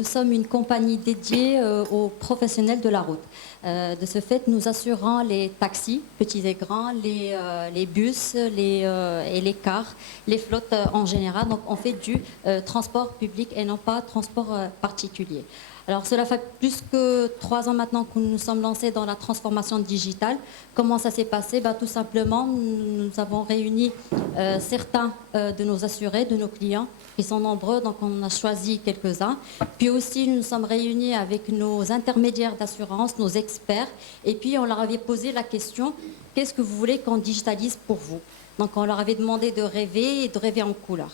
Nous sommes une compagnie dédiée aux professionnels de la route. De ce fait, nous assurons les taxis, petits et grands, les bus et les cars, les flottes en général. Donc on fait du transport public et non pas transport particulier. Alors cela fait plus que 3 ans maintenant que nous nous sommes lancés dans la transformation digitale. Comment ça s'est passé? Tout simplement, nous avons réuni certains de nos assurés, de nos clients, qui sont nombreux, donc on a choisi quelques-uns. Puis aussi, nous nous sommes réunis avec nos intermédiaires d'assurance, nos experts, et puis on leur avait posé la question, qu'est-ce que vous voulez qu'on digitalise pour vous? Donc on leur avait demandé de rêver et de rêver en couleur.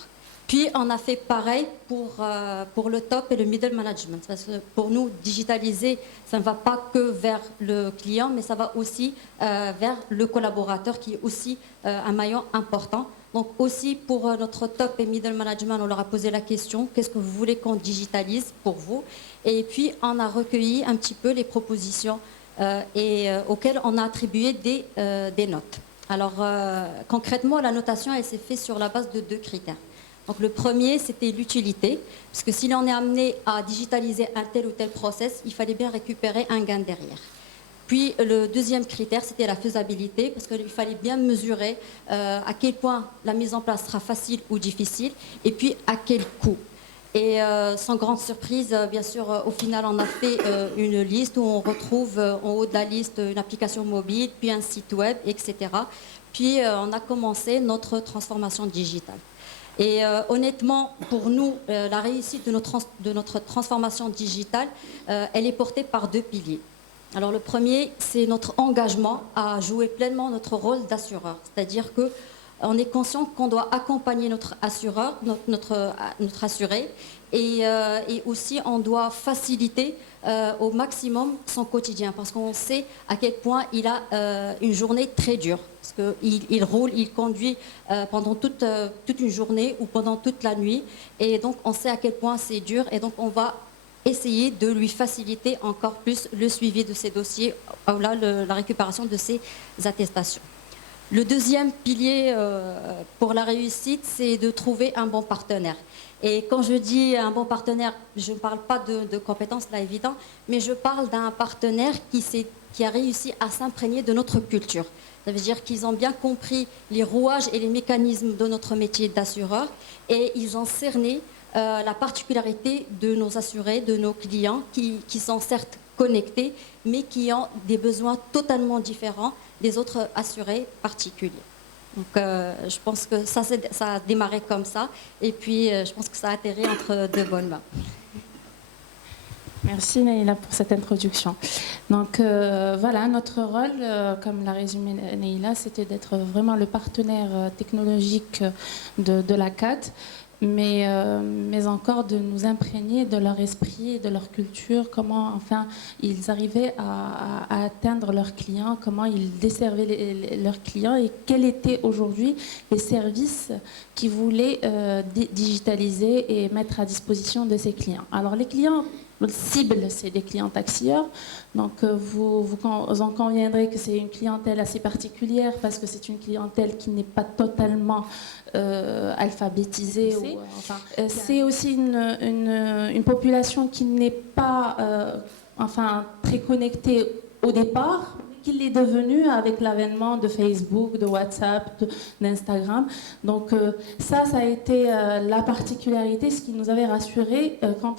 Puis on a fait pareil pour le top et le middle management. Parce que pour nous, digitaliser, ça ne va pas que vers le client, mais ça va aussi vers le collaborateur qui est aussi un maillon important. Donc aussi pour notre top et middle management, on leur a posé la question, qu'est-ce que vous voulez qu'on digitalise pour vous? Et puis on a recueilli un petit peu les propositions auxquelles on a attribué des notes. Alors concrètement, la notation, elle s'est faite sur la base de 2 critères. Donc le premier, c'était l'utilité, parce que si l'on est amené à digitaliser un tel ou tel process, il fallait bien récupérer un gain derrière. Puis le deuxième critère, c'était la faisabilité, parce qu'il fallait bien mesurer à quel point la mise en place sera facile ou difficile, et puis à quel coût. Et sans grande surprise, bien sûr, au final, on a fait une liste où on retrouve en haut de la liste une application mobile, puis un site web, etc. Puis on a commencé notre transformation digitale. Et honnêtement, pour nous, la réussite de notre transformation digitale, elle est portée par 2 piliers. Alors le premier, c'est notre engagement à jouer pleinement notre rôle d'assureur. C'est-à-dire qu'on est conscient qu'on doit accompagner notre assureur, notre assuré, et aussi on doit faciliter au maximum son quotidien, parce qu'on sait à quel point il a une journée très dure. Parce qu'il roule, il conduit pendant toute une journée ou pendant toute la nuit. Et donc, on sait à quel point c'est dur. Et donc, on va essayer de lui faciliter encore plus le suivi de ses dossiers, la récupération de ses attestations. Le deuxième pilier pour la réussite, c'est de trouver un bon partenaire. Et quand je dis un bon partenaire, je ne parle pas de compétences, là, évident, mais je parle d'un partenaire qui a réussi à s'imprégner de notre culture. Ça veut dire qu'ils ont bien compris les rouages et les mécanismes de notre métier d'assureur et ils ont cerné la particularité de nos assurés, de nos clients qui sont certes connectés, mais qui ont des besoins totalement différents des autres assurés particuliers. Donc je pense que ça a démarré comme ça et puis je pense que ça a atterri entre 2 bonnes mains. Merci Naïla pour cette introduction. Donc voilà, notre rôle, comme l'a résumé Naïla, c'était d'être vraiment le partenaire technologique de la CAT, mais encore de nous imprégner de leur esprit, de leur culture, comment enfin ils arrivaient à atteindre leurs clients, comment ils desservaient leurs clients et quels étaient aujourd'hui les services qu'ils voulaient digitaliser et mettre à disposition de ces clients. Alors les clients cible, c'est des clients taxieurs. Donc, vous en conviendrez que c'est une clientèle assez particulière parce que c'est une clientèle qui n'est pas totalement alphabétisée. C'est aussi une population qui n'est pas très connectée au départ, qu'il est devenu avec l'avènement de Facebook, de WhatsApp, d'Instagram. Donc ça a été la particularité, ce qui nous avait rassuré quant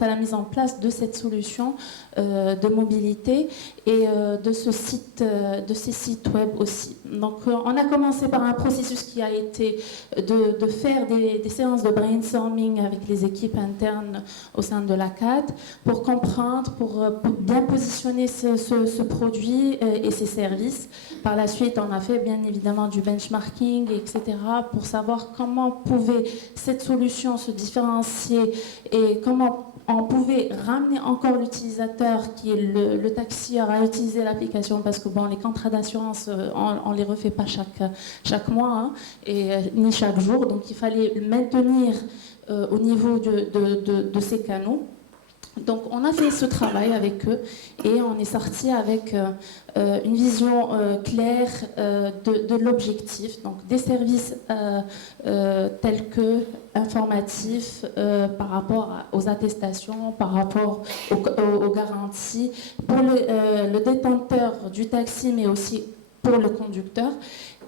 à la mise en place de cette solution de mobilité et de ces sites web aussi. Donc on a commencé par un processus qui a été de faire des séances de brainstorming avec les équipes internes au sein de la CAT pour comprendre, pour bien positionner ce produit et ses services. Par la suite, on a fait bien évidemment du benchmarking, etc., pour savoir comment pouvait cette solution se différencier et comment on pouvait ramener encore l'utilisateur qui est le taxieur à utiliser l'application, parce que bon, les contrats d'assurance, on ne les refait pas chaque mois ni chaque jour, donc il fallait le maintenir au niveau de ces canaux. Donc on a fait ce travail avec eux et on est sorti avec une vision claire de l'objectif, donc des services tels que informatifs par rapport aux attestations, par rapport aux garanties pour le détenteur du taxi, mais aussi pour le conducteur.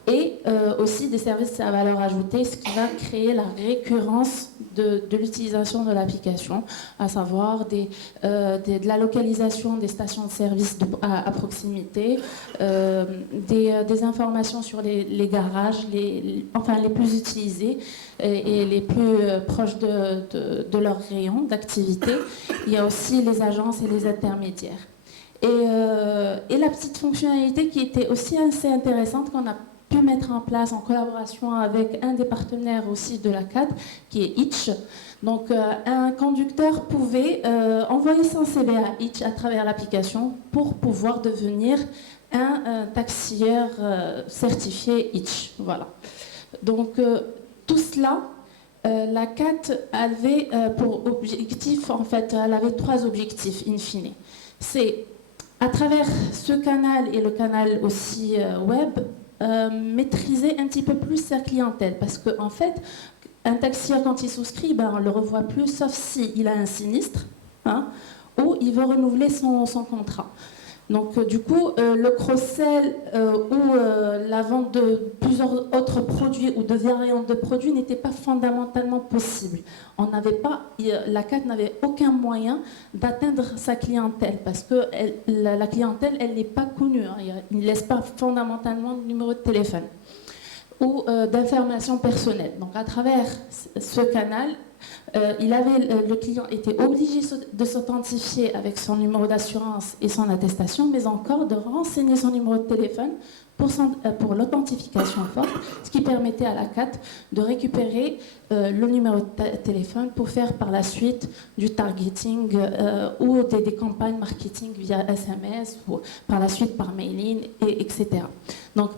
Et aussi des services à valeur ajoutée, ce qui va créer la récurrence de l'utilisation de l'application, à savoir de la localisation des stations de service à proximité, des informations sur les garages, les plus utilisés et les plus proches de leur rayon d'activité. Il y a aussi les agences et les intermédiaires. Et la petite fonctionnalité qui était aussi assez intéressante qu'on a pu mettre en place en collaboration avec un des partenaires aussi de la CAT, qui est Itch. Donc un conducteur pouvait envoyer son CV à Itch à travers l'application pour pouvoir devenir un taxieur certifié Itch. Voilà. Donc tout cela, la CAT avait pour objectif, en fait, elle avait 3 objectifs in fine. C'est à travers ce canal et le canal aussi web, maîtriser un petit peu plus sa clientèle, parce qu'en fait, un taxieur, quand il souscrit, on ne le revoit plus, sauf s'il a un sinistre, hein, ou il veut renouveler son contrat. Donc du coup, le cross-sell ou la vente de plusieurs autres produits ou de variantes de produits n'était pas fondamentalement possible. La CAT n'avait aucun moyen d'atteindre sa clientèle parce que la clientèle, elle n'est pas connue. Hein. Il ne laisse pas fondamentalement de numéro de téléphone ou d'informations personnelles. Donc à travers ce canal, le client était obligé de s'authentifier avec son numéro d'assurance et son attestation, mais encore de renseigner son numéro de téléphone pour l'authentification forte, ce qui permettait à la CAT de récupérer le numéro de téléphone pour faire par la suite du targeting ou des campagnes marketing via SMS ou par la suite par mailing, etc. Donc,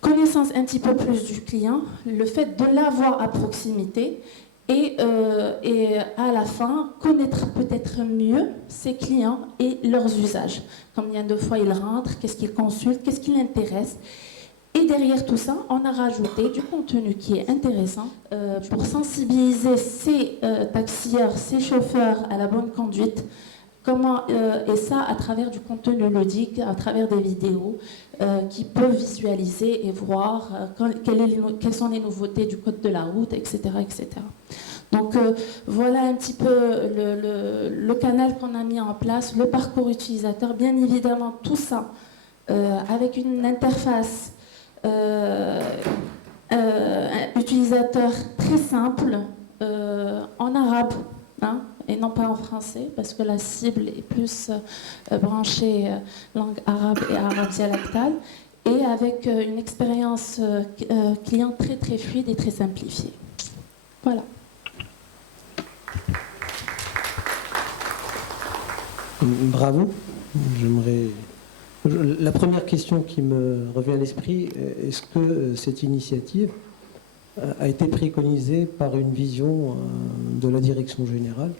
connaissance un petit peu plus du client, le fait de l'avoir à proximité et à la fin, connaître peut-être mieux ses clients et leurs usages. Combien de fois ils rentrent, qu'est-ce qu'ils consultent, qu'est-ce qui l'intéresse. Et derrière tout ça, on a rajouté du contenu qui est intéressant pour sensibiliser ces taxieurs, ces chauffeurs à la bonne conduite. Et ça à travers du contenu ludique, à travers des vidéos qui peuvent visualiser et voir quelles sont les nouveautés du code de la route, etc. etc. Donc voilà un petit peu le canal qu'on a mis en place, le parcours utilisateur, bien évidemment tout ça avec une interface utilisateur très simple en arabe, hein, et non pas en français, parce que la cible est plus branchée langue arabe et arabe dialectale, et avec une expérience client très très fluide et très simplifiée. Voilà. Bravo. La première question qui me revient à l'esprit, est-ce que cette initiative a été préconisée par une vision de la direction générale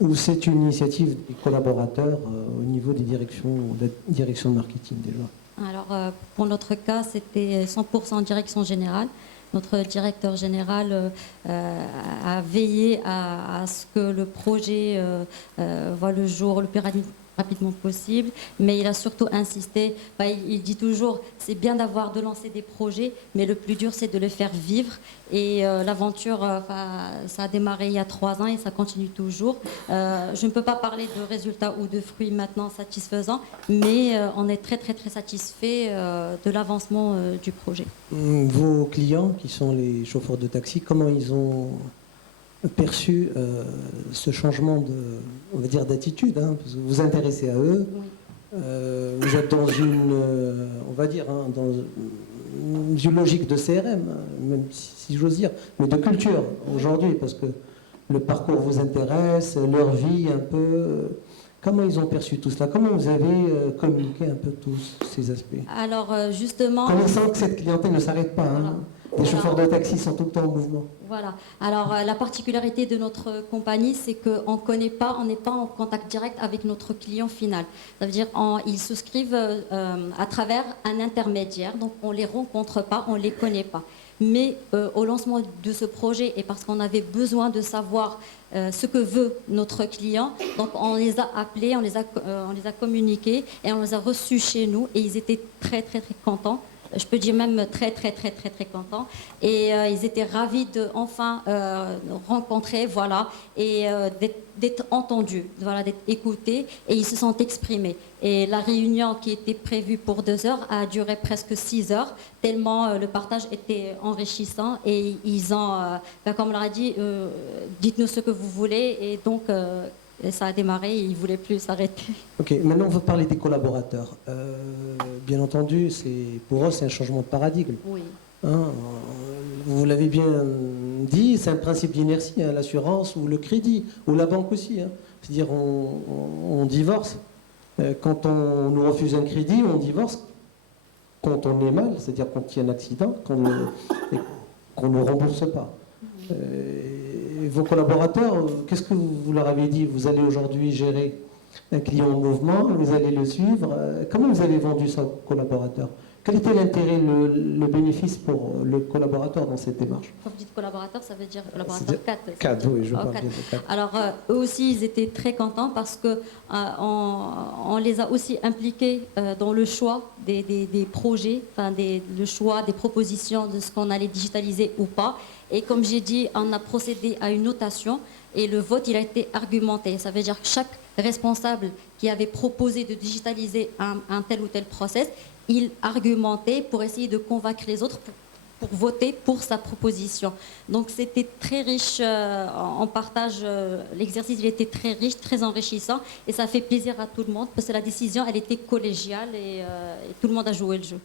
ou c'est une initiative des collaborateurs au niveau des directions de marketing déjà? Alors, pour notre cas, c'était 100% direction générale. Notre directeur général a veillé à ce que le projet voit le jour le plus rapidement possible, mais il a surtout insisté, il dit toujours, c'est bien de lancer des projets, mais le plus dur c'est de les faire vivre, et l'aventure, ça a démarré il y a 3 ans et ça continue toujours. Je ne peux pas parler de résultats ou de fruits maintenant satisfaisants, mais on est très très très satisfait de l'avancement du projet. Vos clients, qui sont les chauffeurs de taxi, comment ils ont perçu ce changement on va dire d'attitude, hein, parce que vous vous intéressez à eux, oui. Vous êtes dans on va dire, hein, dans une logique de CRM, même si j'ose dire, mais de culture aujourd'hui, parce que le parcours vous intéresse, leur vie un peu. Comment ils ont perçu tout cela? Comment vous avez communiqué un peu tous ces aspects? Alors justement... Connaissant que cette clientèle ne s'arrête pas, hein. Les chauffeurs de taxi sont tout le temps en mouvement. Voilà. Alors, la particularité de notre compagnie, c'est qu'on ne connaît pas, on n'est pas en contact direct avec notre client final. Ça veut dire ils souscrivent à travers un intermédiaire, donc on ne les rencontre pas, on ne les connaît pas. Mais au lancement de ce projet, et parce qu'on avait besoin de savoir ce que veut notre client, donc on les a appelés, on les a communiqués et on les a reçus chez nous et ils étaient très, très, très contents. Je peux dire même très, très, très, très, très contents. Et ils étaient ravis de enfin rencontrer, voilà, et d'être entendus, voilà, d'être écoutés, et ils se sont exprimés. Et la réunion qui était prévue pour 2 heures a duré presque 6 heures, tellement le partage était enrichissant. Et ils ont, comme on leur a dit, dites-nous ce que vous voulez. Et donc, ça a démarré, ils ne voulaient plus s'arrêter. Ok, maintenant on va parler des collaborateurs. Bien entendu, pour eux, c'est un changement de paradigme. Oui. Hein, vous l'avez bien dit, c'est un principe d'inertie, hein, l'assurance ou le crédit, ou la banque aussi. Hein. C'est-à-dire, on divorce. Quand on nous refuse un crédit, on divorce. Quand on est mal, c'est-à-dire quand il y a un accident, qu'on ne rembourse pas. Vos collaborateurs, qu'est-ce que vous leur avez dit? Vous allez aujourd'hui gérer un client en mouvement, vous allez le suivre. Comment vous avez vendu ça aux collaborateurs? Quel était l'intérêt, le bénéfice pour le collaborateur dans cette démarche? Quand vous dites collaborateur, ça veut dire collaborateur 4. 4, oui, je parle bien de 4. Alors, eux aussi, ils étaient très contents parce qu'on les a aussi impliqués dans le choix des projets, enfin, le choix des propositions de ce qu'on allait digitaliser ou pas. Et comme j'ai dit, on a procédé à une notation et le vote, il a été argumenté. Ça veut dire que chaque responsable qui avait proposé de digitaliser un tel ou tel process, il argumentait pour essayer de convaincre les autres pour voter pour sa proposition. Donc c'était très riche en partage. L'exercice, il était très riche, très enrichissant et ça fait plaisir à tout le monde parce que la décision, elle était collégiale et tout le monde a joué le jeu.